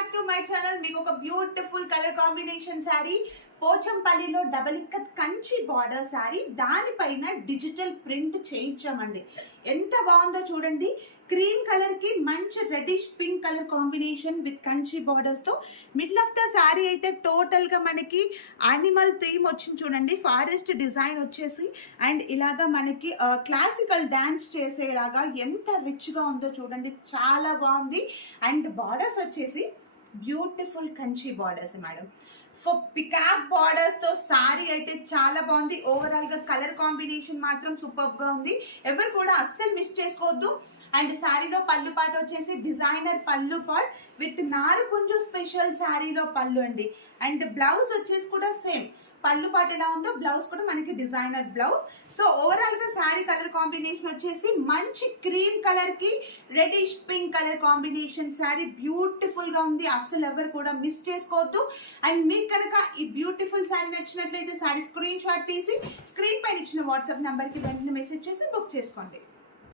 Back to my channel. మీకు ఒక beautiful colour combination sari, పోచంపల్లిలో డబల్ ఇక్కత్ కంచి బార్డర్ శారీ, దానిపైన డిజిటల్ ప్రింట్ చేయించామండి. ఎంత బాగుందో చూడండి. క్రీమ్ కలర్ కి మంచి reddish pink colour combination with Kanchi borders తో మిడిల్ ఆఫ్ ద శారీ అయితే టోటల్ గా మనకి యానిమల్ థీమ్ వచ్చింది చూడండి. ఫారెస్ట్ డిజైన్ వచ్చేసి అండ్ ఇలాగా మనకి క్లాసికల్ డాన్స్ చేసేలాగా ఎంత రిచ్ గా ఉందో చూడండి. చాలా బాగుంది. అండ్ బార్డర్స్ వచ్చేసి beautiful Kanchi borders madam. For peacock borders తో సారీ అయితే చాలా బాగుంది. ఓవరాల్ గా కలర్ కాంబినేషన్ మాత్రం సూపర్ గా ఉంది. ఎవరు కూడా అస్సలు మిస్ చేసుకోవద్దు. అండ్ శారీలో పళ్ళు పాట వచ్చేసి డిజైనర్ పళ్ళు పాట్ విత్ నారుకుంజు స్పెషల్ శారీలో పళ్ళు అండి. అండ్ బ్లౌజ్ వచ్చేసి కూడా సేమ్ పళ్ళు పాట ఎలా ఉందో బ్లౌజ్ కూడా మనకి డిజైనర్ బ్లౌజ్. సో ఓవరాల్ గా శారీ కలర్ కాంబినేషన్ వచ్చేసి మంచి క్రీమ్ కలర్ కి reddish pink colour combination sari beautiful గా ఉంది. అస్సలు ఎవరు కూడా మిస్ చేసుకోవద్దు. అండ్ మీకు కనుక ఈ బ్యూటిఫుల్ శారీ నచ్చినట్లయితే శారీ స్క్రీన్ షాట్ తీసి స్క్రీన్ పైన ఇచ్చిన వాట్సాప్ నెంబర్ కి వెంటనే మెసేజ్ చేసి బుక్ చేసుకోండి.